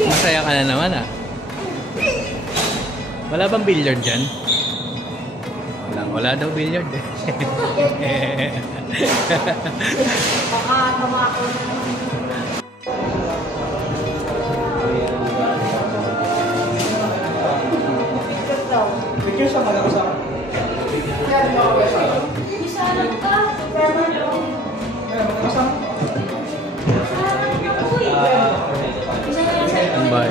Masaya ka na naman ah. Wala bang billiard dyan? Wala daw billiard eh. Baka tumako na naman. Picture sa mga kasama. Isa lang ka. Pero lang. Kasama. Bye.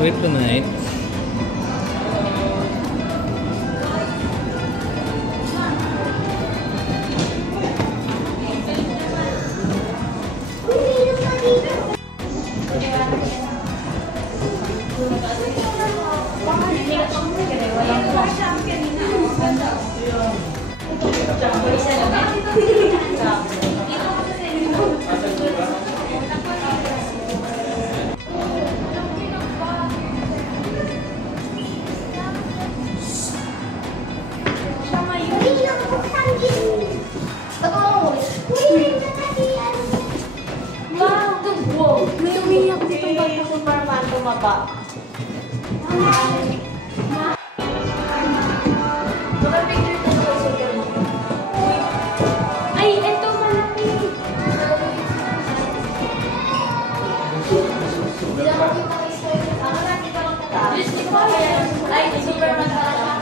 Wait tonight. Ay, eto malaki. Ay, Superman talaga.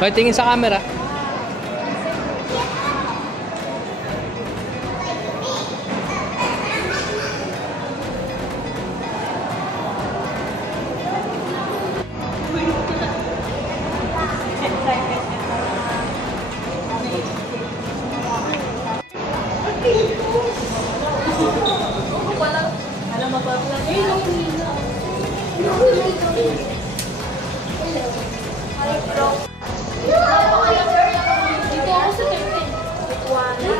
Hoy, tingin sa camera. Alam mo ba? Dito ako sa Turpin. Wala.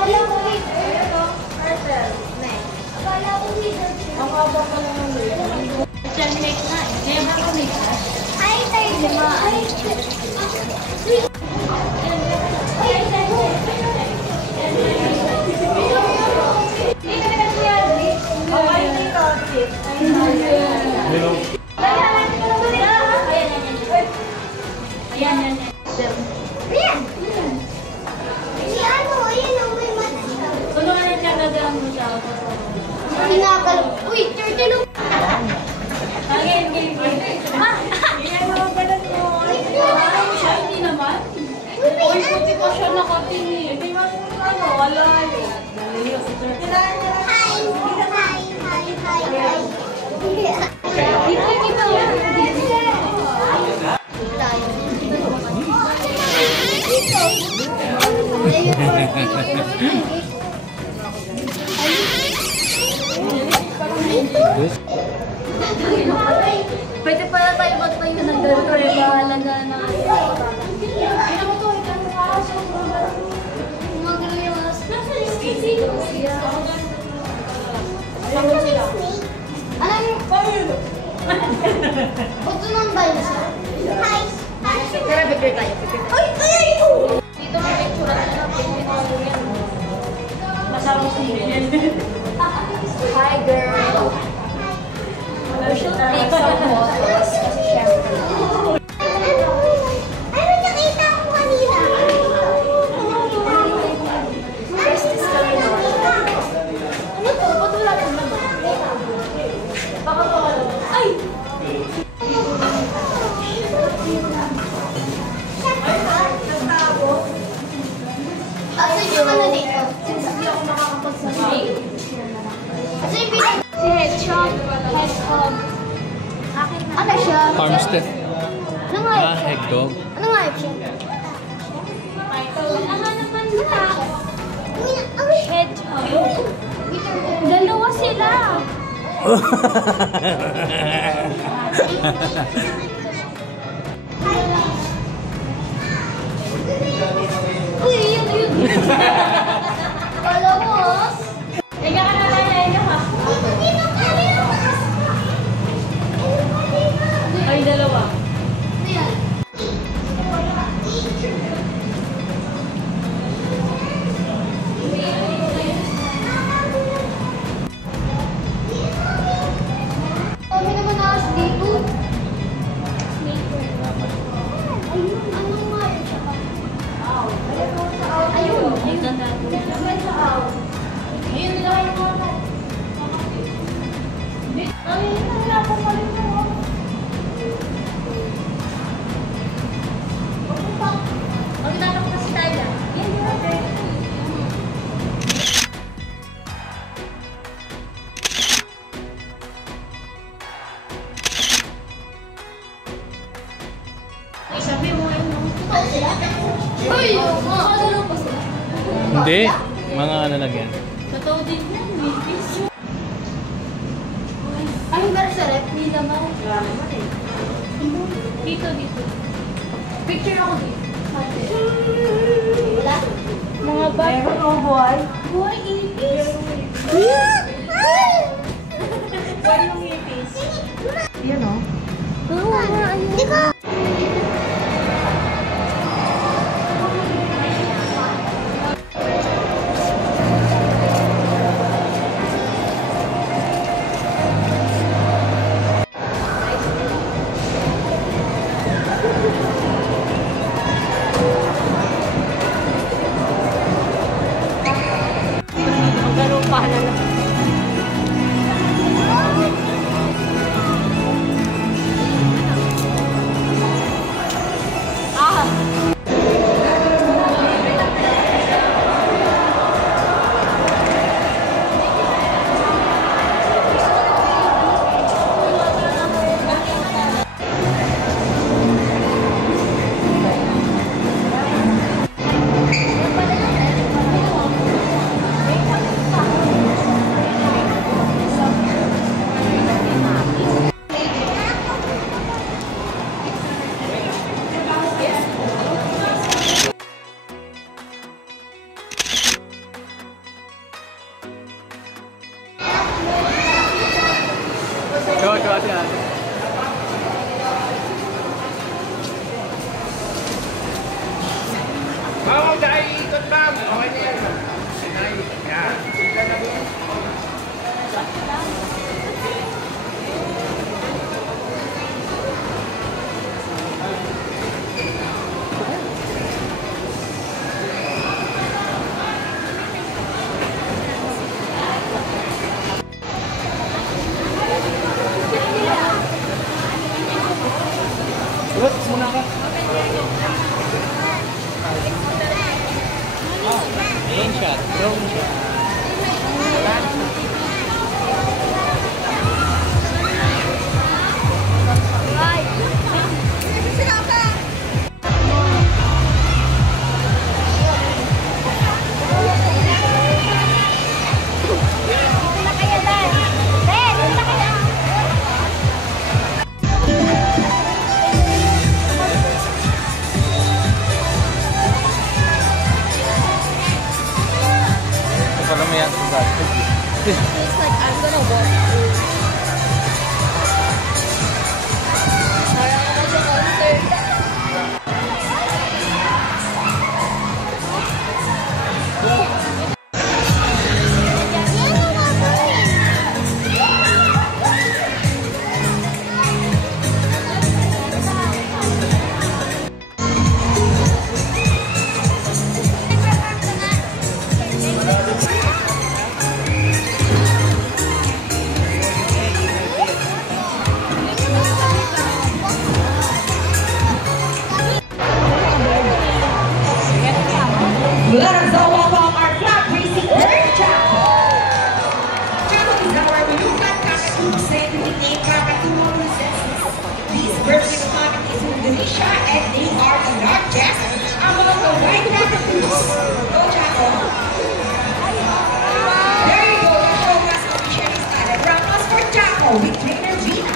Akala ko Ang haba pa lang ang late. Diyan next na. Ngayon ba kami? Hi, tayo. Uy, turtle! Game. Ma! Yan mga balat mo. Parang mo siya, hindi naman. Uy, puti pa siya nakatingin. Hindi man ano, wala. Pwede pala tayo mag-tayo ng ganito rin mahalaga na Ba't naman tayo na siya? Hi! Tara, picture tayo. Ay! Dito may picture na masama sa hindi. Hi, girl! We should take some photos kasi syempre. Ano nakita ko kanina? First is kami naman. Ano to? Ba't wala ko naman? Baka pa wala. Ay! Asa yung ano dito? Since hindi ako makakapagsabi. Asa yung pinag... Si Hedgehog. Ano siya? Farmstead. Ano nga yun siya? Hedgehog. Ano nga yun siya? Ano naman na? Hedgehog. Dalawa sila. Uy, yun. Palamos. Ega ka na lang, ha? Ay, dalawa. Ayan. Kami naman nakas dito. Ayun, anong nga yun siya? Ayun. Ayun, nilakay mo naman. Ayun, wala po pala ito. Magtatanong kasi tayo dyan. Yan, yun. Ay, sabi mo yun. Totoo sila? Uy! Mga ano pa sila? Hindi. Mga ano lang yan. Totoo din yan. May piso. Ay, meron sa rep. Hindi naman. Dito. Picture ako dito. Wala? Mga bata. Meron ako buhay. Buhay, ipis. Buhay yung ipis. Yan o. Oo, ayun. Di ba? Good, muna ka. Main shot. Drone shot. Para may yan sa It's like I'm gonna walk through. Parang ako sa concert. Let us all welcome our flag racing bird Chaco. Chaco is our Malukan Kakatu scientific Kakatu princesses. These birds will come in Indonesia and they are the largest among the white Kakatus. Go Chaco. There you go, the show must officially started. Round us for Chaco with trainer Vina.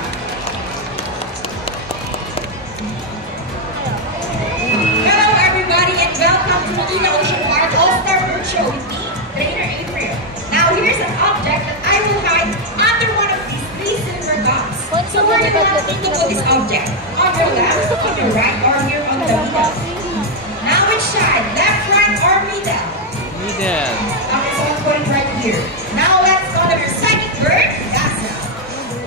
Hello everybody and welcome to Manila Ocean Park All-Star Bird Show with me, Trainer April. Now here's an object that I will hide under one of these three silver cups. So where do you want me to put this object? On your left, on your right, or here on the middle? Now which side? Left, right, or middle? Middle. Okay, so let's put it right here. Now let's go to our second bird, Gazelle.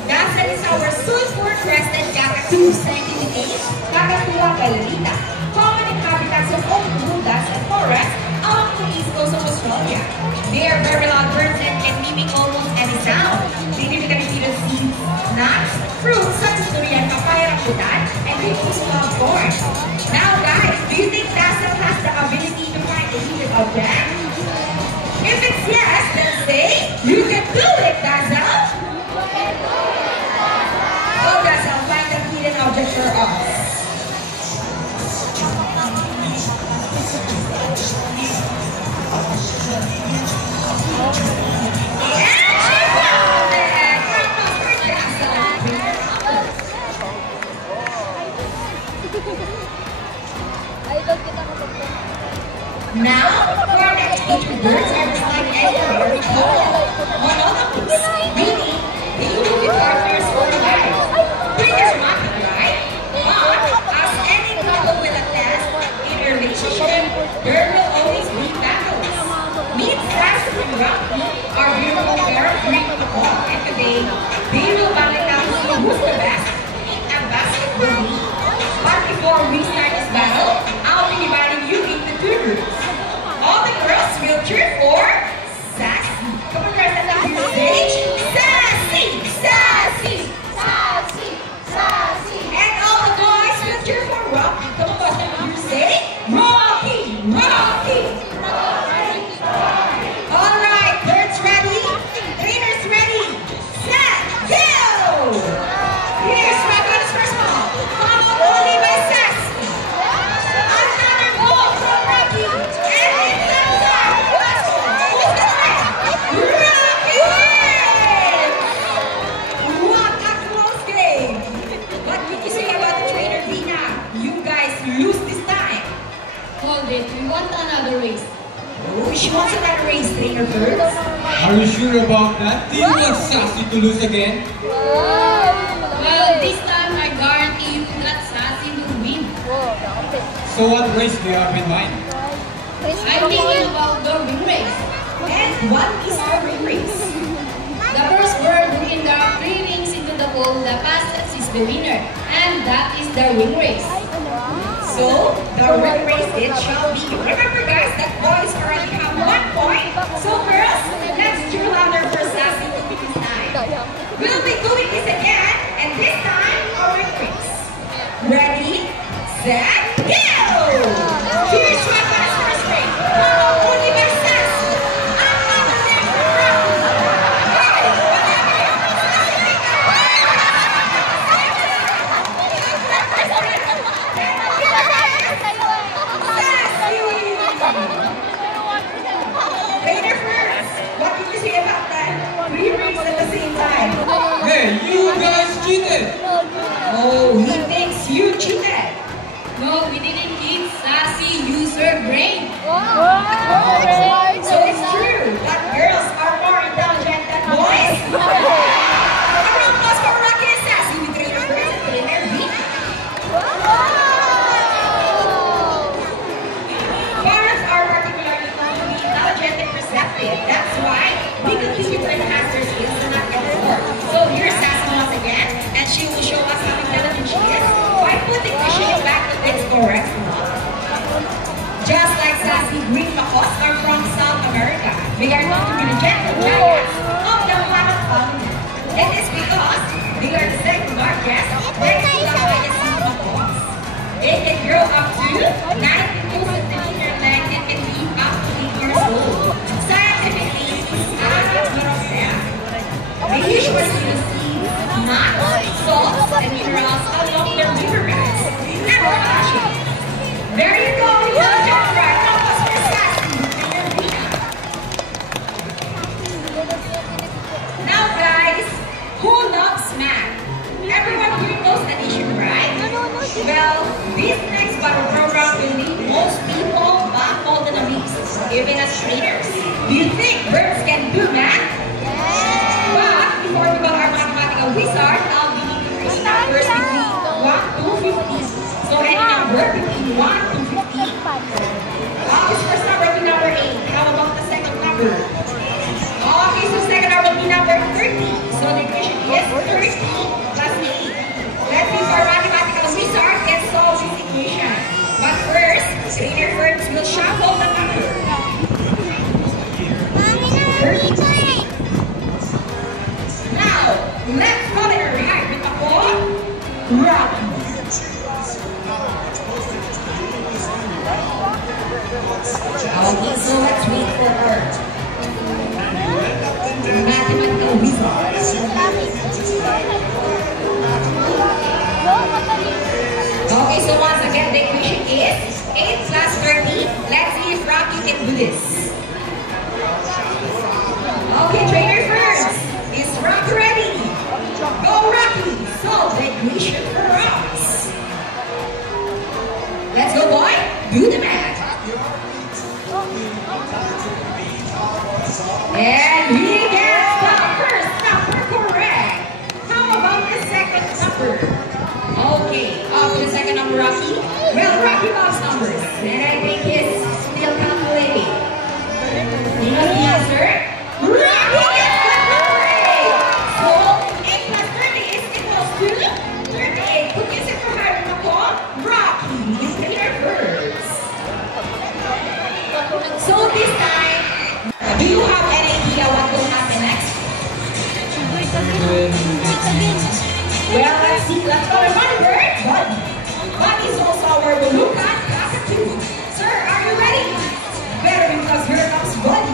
Gazelle is our sulfur-crested Kakatu scientific Kakatua galerita. Common inhabitants of open woodlands and forests along the east coast of Australia. They are very loud birds and can mimic almost any sound. They typically feed on seeds, nuts, fruits such as durian, papaya, rambutan, and they also love corn. Now guys, do you think Dazzle has the ability to find the hidden object? If it's yes, then say, you can do it, Dazzle! Go Dazzle, find the hidden object for us. Now, for our next featured birds are the slime egg monogamous, meaning they will be partners for life. Pretty romantic, right? But as any couple will attest, in a relationship, there will always be battles. Meet Sassy and Rocky, our beautiful pair of Greek couple, and today they will battle out to see who's the best in a basketball league. But before we start this battle, I'll be dividing you into two groups. All the girls will cheer for Sassy. Come on, girls, at the stage. Sassy, Sassy, Sassy, Sassy. And all the boys will cheer for Rocky. Come on, girls, at the stage. Rocky, Rocky, Rocky, Rocky. All right, birds ready? Trainers ready? Set, go! Here's Rocky's first ball. Followed only by Sassy. Another ball from Rocky. And it's a tie. Let's go. Who's the threat? Rocky wins! What a close game. What did you say about the trainer, Vina? You guys lose this time. Hold it, we want another race. Oh, she wants another race, trainer birds. Are you sure about that? Do you want Sassy to lose again? Well, this time I guarantee you that Sassy will win. So what race do you have in mind? I'm thinking about the ring race. And what is our ring race? The first bird who can drop 3 rings into the pool the fastest is the winner. And that is the ring race. So, the ring race it shall be. Remember guys, that boys already have 1 point. So girls, let's cheer louder for Sassy to win this time. We'll be doing this again, and this time, a ring race. Ready? set, go! Here's what was first ring. Only by Sassy. Another ring for Rocky. Hey, Trainer first. What can you say about that? 3 rings at the same time. Hey, you guys cheated! Oh, he thinks you cheated. No, we didn't cheat. Sassy used her brain. So it's true that girls are more intelligent than boys. A round of applause for Rocky and Sassy with Trainer first and Trainer Vina. Parents are particularly known to be intelligent and perceptive. That's why we continue to enhance their skills and not get bored. So here's Sassy once again, and she will show us how intelligent she is by putting the shape back to its correct form. Just like Sassy, Green Macos are from South America. They are known to be the gentle giants of the mammoth family. It is because they are the second largest next to the highest Macos. They can grow up to 92 centimeter length and can be up to 8 years old. Scientifically, as Marosea, they usually use nuts, salts, and minerals along their riverbeds and waterways. There you go, intelligent right? That was for Sassy and Vina. Now guys, who loves math? Everyone here knows addition, right? Well, this next battle program will leave most people baffled and amazed, even as trainers. Do you think birds can do math? But before we go our mathematical wizard, I'll be increasing numbers between 1 to 50. So any number between 1 to 50. This first number will be number 8. How about the second number? Okay, so second number will be number 30. So the equation is 30 plus 8. Let's use our mathematical wizard and solve this equation. But first, Trainer first will shuffle the number. 30. Now, let's call it a right with the call. Rocky. Okay, so let's wait for her. Mathematical wizard. Okay, so once again, the equation is 8 plus 30. Let's see if Rocky can do this. Okay, Trainer first. Is Rocky ready? Go, Rocky. Solve the equation for us. Let's go, boy. Do the math. And he gets the first number correct. How about the second number? Okay, after the second number, Rocky. Well, Rocky loves numbers, and I think he's still calculating. You know the answer? Rocky gets the number 8. So 8 plus 30 is equals to 38. Who gives it for her? Rocky is Trainer first. So this time, do you have any idea what will happen next? Well, let's see. Let's go to Buddy Bird. Buddy is also our Beluga cockatoo. Sir, are you ready? Better, because here comes Buddy.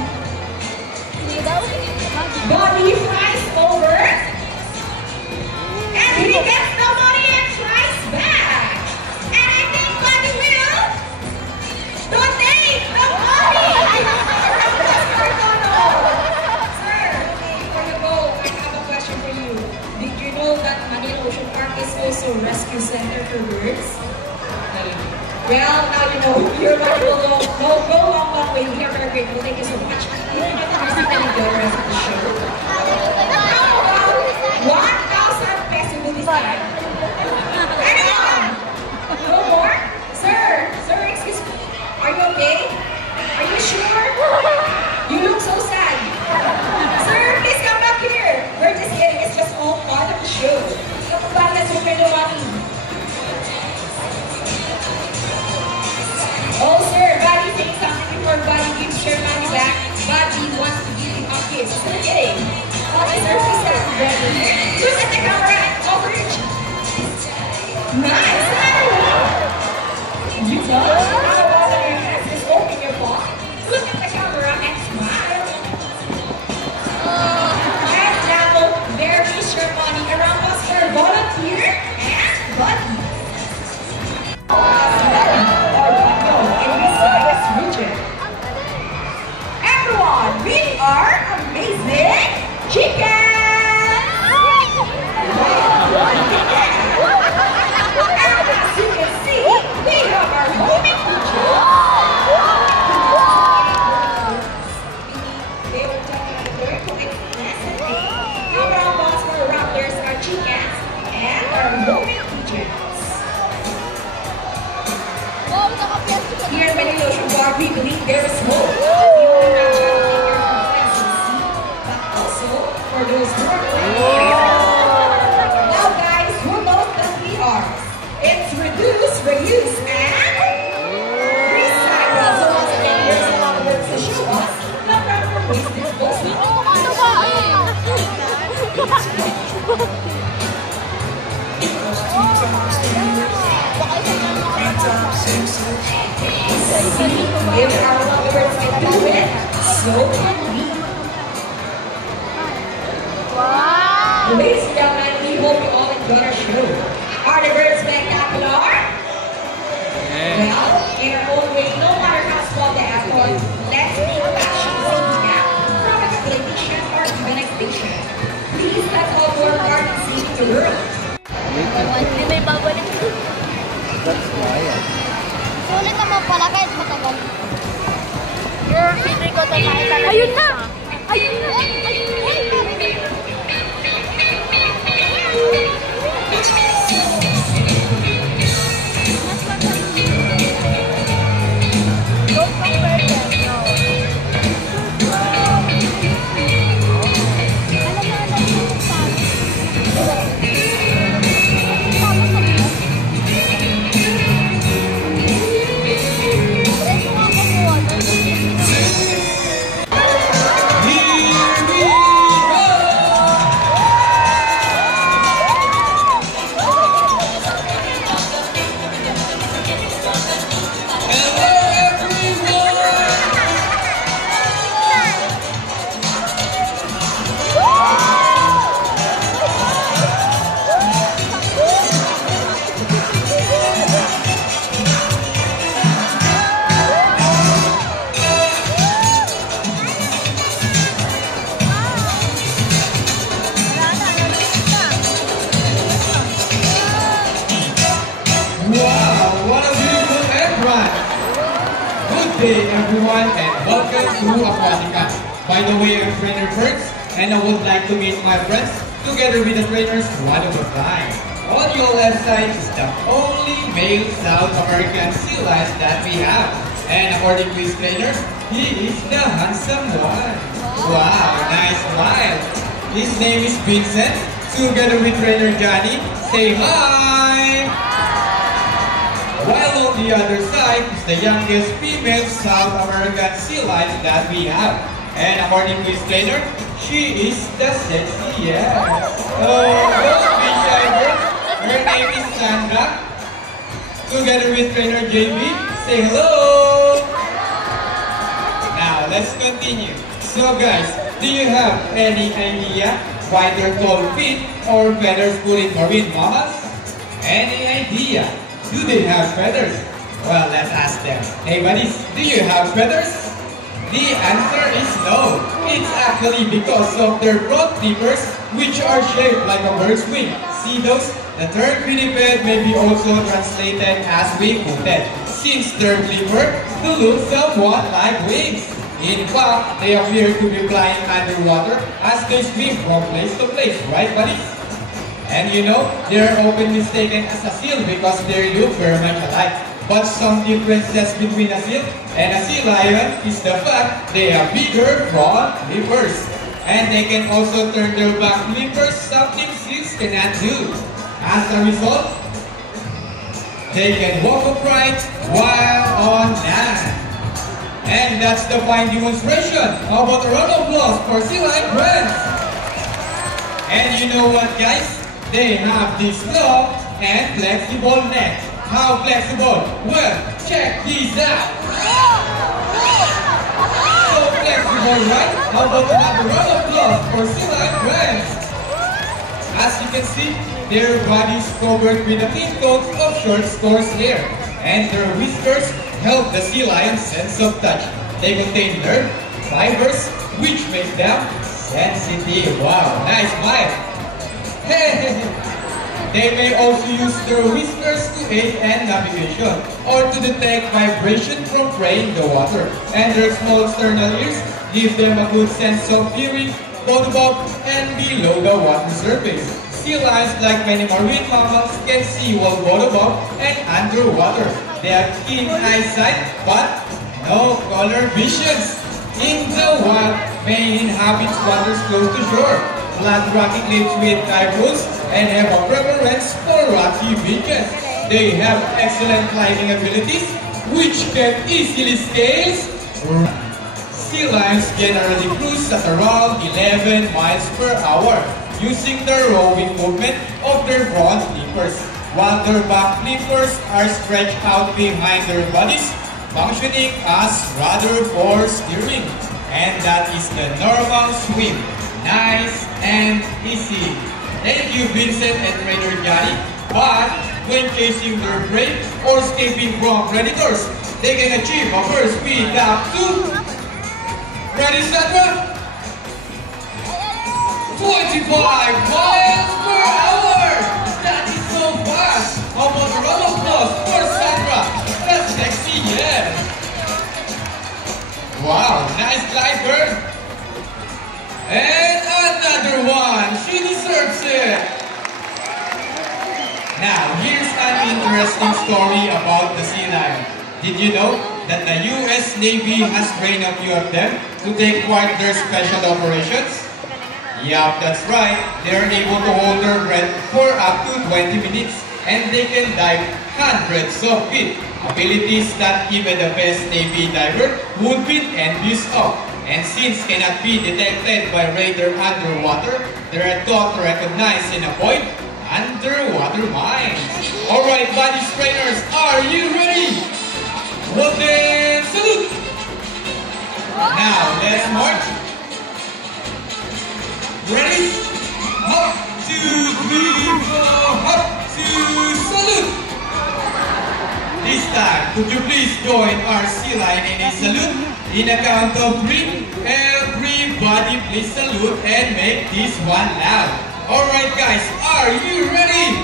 Buddy flies over. And he gets the money and flies back. And I think Buddy will donate the money. Also rescue center for birds. Well, now you know you're going to go long way. We are very grateful. Thank you so much. You can enjoy the rest of the show. How about 1,000 pesos will be time? Anyone? No more? Sir, excuse me. Are you okay? Are you sure? You look so sad. Sir, please come back here. We're just kidding. It's just all part of the show. Oh, sir, Buddy saying something before Buddy gives your money back. Buddy wants to give you a kiss. Still kidding. you touch, how often your hands is open your palm. Look at the camera and smile. And now, there is your money. A round of applause for volunteer and buddy. In this size region. Everyone, we are amazing chickens! And as you can see, we have our homing teacher. They will tell you to learn to express and think. How about us for raptors, our chickens, and our homing teachers? Here in Manila Ocean Park, we believe there is hope. You will not try to make your friends succeed, but also for those who are playing. Now guys, who knows the 3 R's? It's reduce, reuse, and recycle. So once again, here's a lot of words to show us the proper waste disposal. If our lovers can do it, so can we. Wow! Ladies and gentlemen, we hope you all enjoyed our show. Are the birds spectacular? Well, in our own way, no matter how small the effort, let's make fashion safety gap from exploitation or even extinction. Please let's all work hard in saving the world. Hindi may babalik. That's why. Sulit naman pala kahit matagal. Girl, hindi ko ito nakita. Ayun na! Ayun na! Ayun na! Don't compare them, no. day everyone and welcome to Aquatica. By the way, I'm Trainer Perks and I would like to meet my friends together with the trainers one of a kind. On your left side is the only male South American sea lion that we have. And according to his trainers, he is the handsome one. Wow, nice smile. His name is Vincent. Together with trainer Johnny, say hi! While on the other side is the youngest female South American sea lion that we have. And according to his trainer, she is the sexiest. Oh, don't be shy, girl. Her name is Sandra. Together with trainer JB, say hello! Now, let's continue. So guys, do you have any idea why they're called fin or feathers put in marine mammals? Any idea? Do they have feathers? Well, let's ask them. Hey buddies, do you have feathers? The answer is no. It's actually because of their front flippers, which are shaped like a bird's wing. See those? The term quadruped may be also translated as wing-footed, since their flipper to look somewhat like wings. In fact, they appear to be flying underwater as they swim from place to place, right buddies? And you know, they are often mistaken as a seal because they look very much alike. But some differences between a seal and a sea lion is the fact they have bigger front flippers. And they can also turn their back flippers, something seals cannot do. As a result, they can walk upright while on land. And that's the fine demonstration. How about a round of applause for sea lion friends? And you know what guys? They have this long and flexible neck. How flexible? Well, check these out. So flexible, right? How about another round of applause for sea lion friends? As you can see, their bodies covered with a thin coat of short coarse hair, and their whiskers help the sea lion's sense of touch. They contain nerve fibers, which make them sensitive. Wow, nice smile. They may also use their whiskers to aid in navigation or to detect vibration from prey in the water. And their small external ears give them a good sense of hearing both above and below the water surface. Sea lions, like many marine mammals, can see while both above and underwater. They have keen eyesight but no color visions. In the wild, many inhabit waters close to shore, flat rocky cliffs with typhoons, and have a preference for rocky beaches. They have excellent climbing abilities, which can easily scale. Sea lions generally cruise at around 11 miles per hour, using the rowing movement of their front flippers, while their back flippers are stretched out behind their bodies, functioning as rudder for steering. And that is the normal swim. Nice and easy. Thank you, Vincent and Trainer Johnny. But when chasing their prey or escaping from predators, they can achieve a burst speed up to... Ready, Sandra? 25 miles per hour! That is so fast! How about a round of applause for Sandra? That's sexy, yes! Wow, nice glide, bird! And another one! She deserves it! Now, here's an interesting story about the sea lion. Did you know that the US Navy has trained a few of them to take part in their special operations? Yup, that's right. They are able to hold their breath for up to 20 minutes and they can dive hundreds of feet. Abilities that even the best Navy diver would be envious of. And since cannot be detected by radar underwater, they are taught to recognize and avoid underwater mines. Alright, buddy trainers, are you ready? Well then, salute! Now, let's march. Ready? Up, 2, 3, 4, up, 2, salute! This time, could you please join our sea lion in a salute? In a count of 3, everybody please salute and make this one loud. Alright guys, are you ready?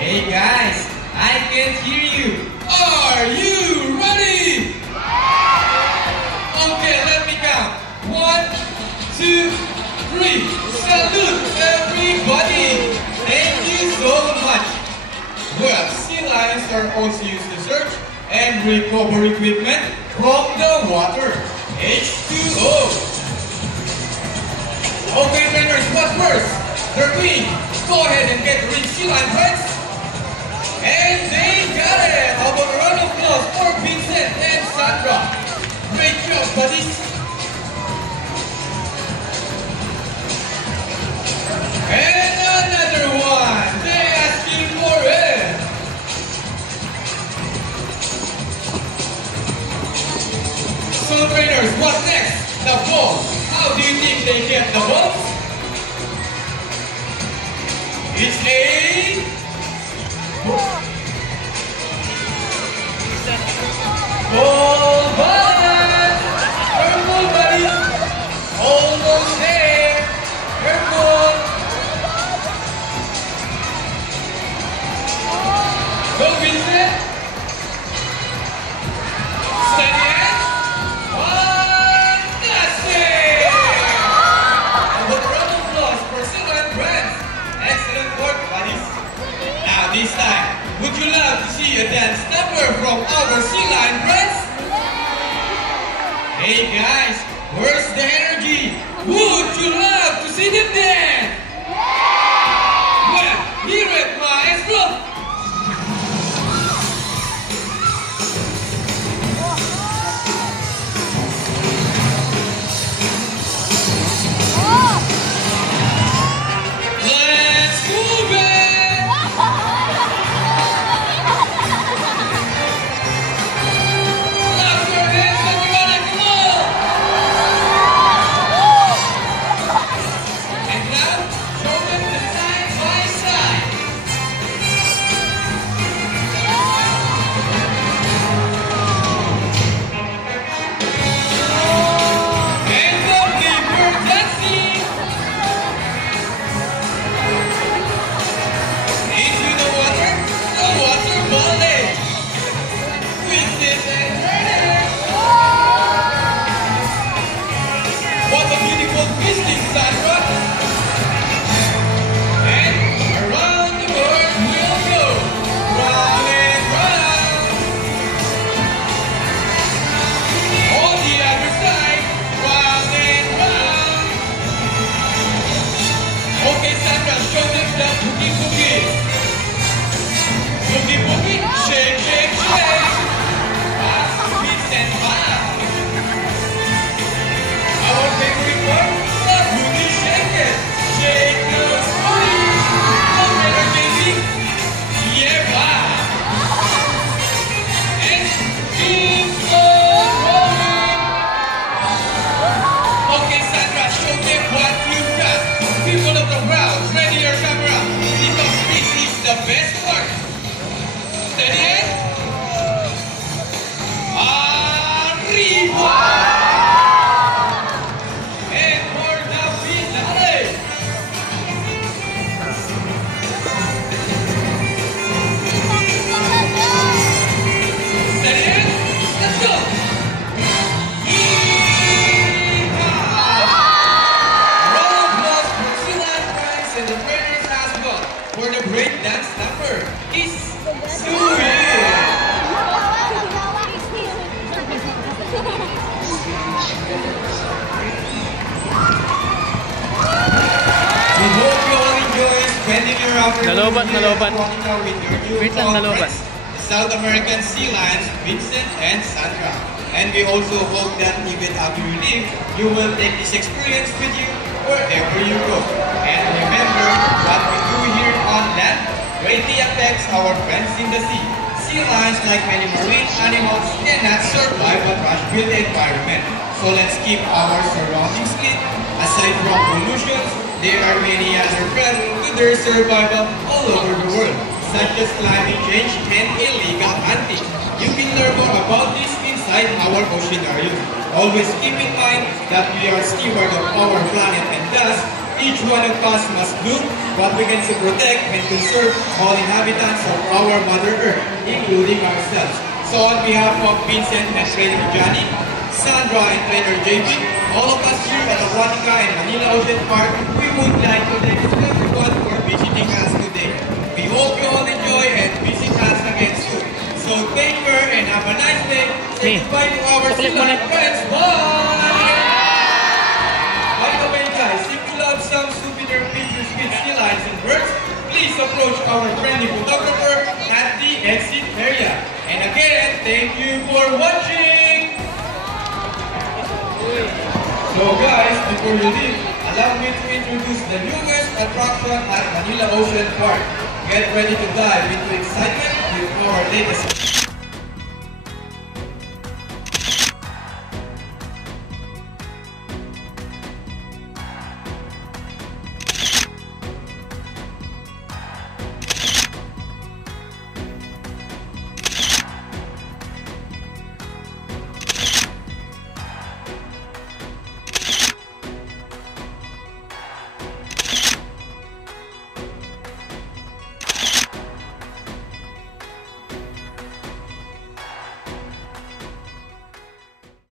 Hey guys, I can't hear you. Are you ready? Okay, let me count. 1, 2, 3. Salute everybody. Thank you so much. Well, sea lions are also used to search and recover equipment from the water. H2O. Okay, trainers, what's first? Their queen. Go ahead and get rid sea lion friends. And they got it! How about a round of applause for Vincent and Sandra? Great job, buddies! And another one! They asking for it! So trainers, what next? The ball. How do you think they get the balls? It's a... Ball balance! Careful, buddies! Almost there! Careful! Go, Vincent! Steady hand! Fantastic! A round of applause for Silver Brands! Excellent work, buddies! Now this time, would you love to see a dance number from our sea lion friends? Hey guys, where's the energy? Would you love to see them dance? Well, hear it, maestro! Let's move it! nalobat. Wait lang, nalobat. South American sea lions, Vincent and Sandra. And we also hope that even after you leave, you will take this experience with you wherever you go. And remember, what we do here on land greatly affects our friends in the sea. Sea lions, like many marine animals, cannot survive a trash-filled environment. So let's keep our surroundings clean. Aside from pollution, there are many other threats to their survival all over the world, such as climate change and illegal hunting. You can learn more about this inside our oceanarium. Always keep in mind that we are steward of our planet, and thus each one of us must do what we can to protect and conserve all inhabitants of our Mother Earth, including ourselves. So on behalf of Vincent and Trainer Johnny, Sandra and Trainer JP, all of us here at Aquatica and Manila Ocean Park, we would like to thank everyone for visiting us today. We hope you all enjoy and visit us again soon. So take care and have a nice day. Say goodbye to our sea lion friends. Bye! By the way guys, if you love some souvenir pictures with sea lions and birds, please approach our friendly photographer at the exit area. And again, thank you for watching! So guys, before you leave, allow me to introduce the newest attraction at Manila Ocean Park. Get ready to dive into excitement with our latest